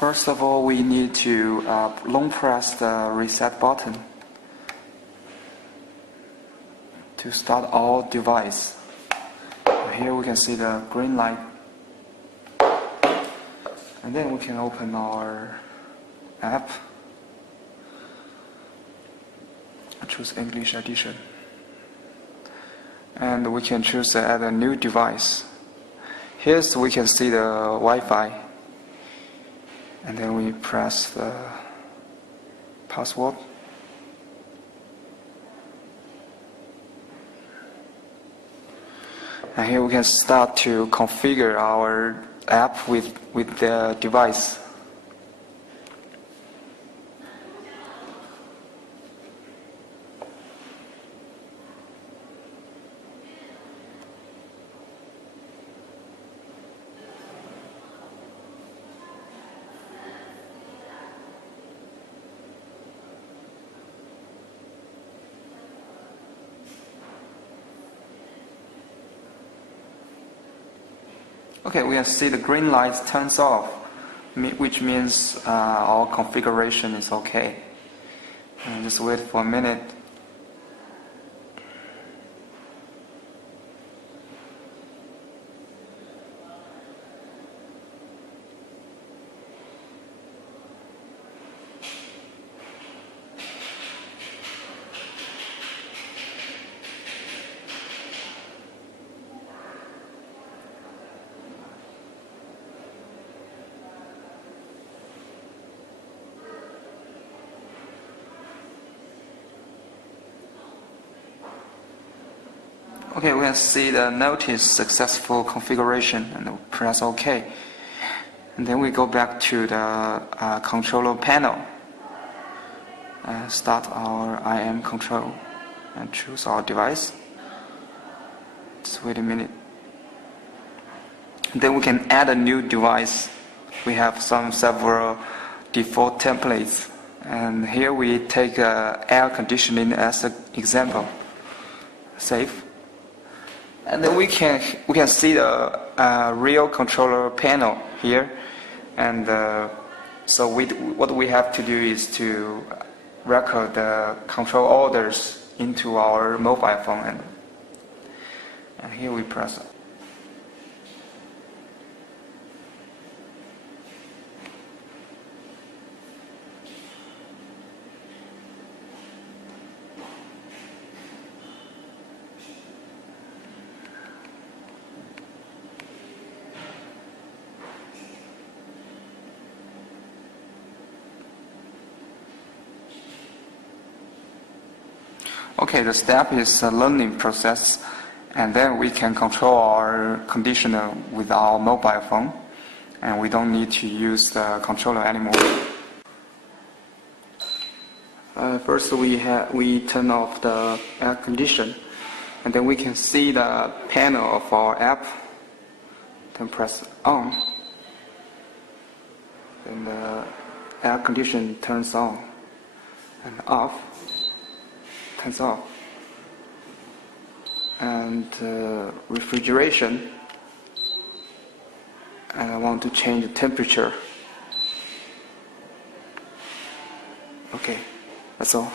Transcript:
First of all, we need to long press the reset button to start all device. Here we can see the green light, and then we can open our app. Choose English edition, and we can choose to add a new device. Here we can see the Wi-Fi. And then we press the password. And here we can start to configure our app with the device. Okay, we can see the green light turns off, which means our configuration is okay. And just wait for a minute. Okay, we can see the notice successful configuration and press OK. And then we go back to the controller panel. Start our IM control and choose our device. Just wait a minute. And then we can add a new device. We have several default templates. And here we take air conditioning as an example. Save. And then we can see the real controller panel here, and so what we have to do is to record the control orders into our mobile phone, and here we press it. Okay, the step is a learning process, and then we can control our conditioner with our mobile phone, and we don't need to use the controller anymore. First we turn off the air condition, and then we can see the panel of our app. Then press on, then the air condition turns on, and off. Turns off, and refrigeration, and I want to change the temperature. Okay, that's all.